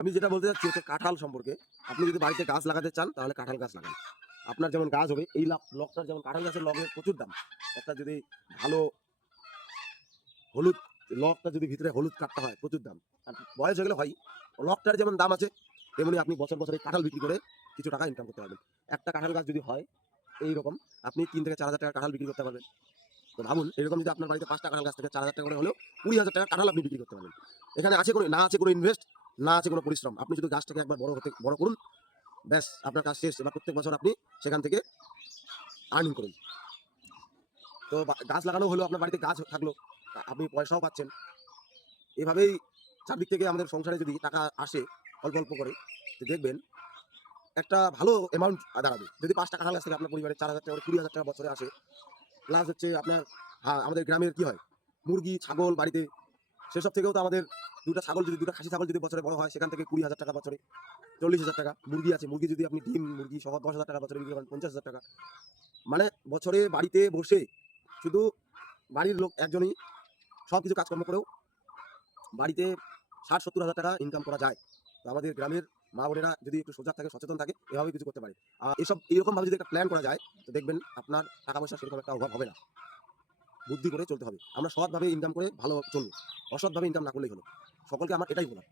আমি যেটা বলতে চাচ্ছি হচ্ছে কাঁঠাল সম্পর্কে। আপনি যদি বাড়িতে গাছ লাগাতে চান তাহলে কাঁঠাল গাছ লাগান। আপনার যেমন গাছ হবে এই লকটার যেমন কাঁঠাল গাছের লকের প্রচুর দাম। একটা যদি ভালো হলুদ লকটা যদি ভিতরে হলুদ কাটতে হয় প্রচুর দাম। আর বয়স হয়ে গেলে হয়। লকটার যেমন দাম আছে তেমনি আপনি বছর, বছর এই কাঁঠাল বিক্রি করে কিছু টাকা ইনকাম করতে পারবেন। একটা কাঁঠাল গাছ যদি হয় এইরকম আপনি ৩ থেকে ৪,০০০ টাকার কাঁঠাল বিক্রি করতে পারবেন। তো ভাবুন এরকম যদি আপনার বাড়িতে ৫ টা কাঁঠাল গাছ থেকে ৪,০০০ টাকা করে হলেও ২০,০০০ টাকার কাঁঠাল আপনি বিক্রি করতে পারবেন। এখানে আছে কোনো না আছে কোনো ইনভেস্ট, না আছে কোনো পরিশ্রম। আপনি শুধু গাছটাকে একবার বড় করুন, ব্যাস আপনার কাজ শেষ। এবার প্রত্যেক বছর আপনি সেখান থেকে আর্নিং করুন। তো গাছ লাগানো হলো আপনার বাড়িতে গাছ থাকলো, আপনি পয়সাও পাচ্ছেন। এভাবেই চারদিক থেকে আমাদের সংসারে যদি টাকা আসে অল্প, অল্প করে তো দেখবেন একটা ভালো অ্যামাউন্ট দাঁড়াবে। যদি ৫ টা কাঁঠাল গাছ থেকে আপনার পরিবারে ৪,০০০ টাকা করে ২০,০০০ টাকা বছরে আসে। প্লাস হচ্ছে আপনার আমাদের গ্রামের কি হয়? মুরগি, ছাগল বাড়িতে সেসব থেকেও তো আমাদের ২ টা ছাগল যদি ২ টা খাসি ছাগল যদি বছরে বড় হয় সেখান থেকে ২০,০০০ টাকা বছরে ৪০,০০০ টাকা। মুরগি আছে, মুরগি যদি আপনি ডিম মুরগি সহ ১০,০০০ টাকা বছরে বিক্রি করেন ৫০,০০০ টাকা। মানে বছরে বাড়িতে বসে শুধু বাড়ির লোক একজনই সবকিছু কাজকর্ম করেও বাড়িতে ৬০,০০০-৭০,০০০ টাকা ইনকাম করা যায়। তো আমাদের গ্রামের মা বোনেরা যদি একটু সজাগ থাকে, সচেতন থাকে, এভাবে কিছু করতে পারে। এরকমভাবে যদি একটা প্ল্যান করা যায়, তো দেখবেন আপনার টাকা পয়সার সেরকম একটা অভাব হবে না। বুদ্ধি করে চলতে হবে। আমরা সৎভাবে ইনকাম করে ভালো চলবো। অসৎভাবে ইনকাম না করলেই হলো। সকলকে আমার এটাই বলার।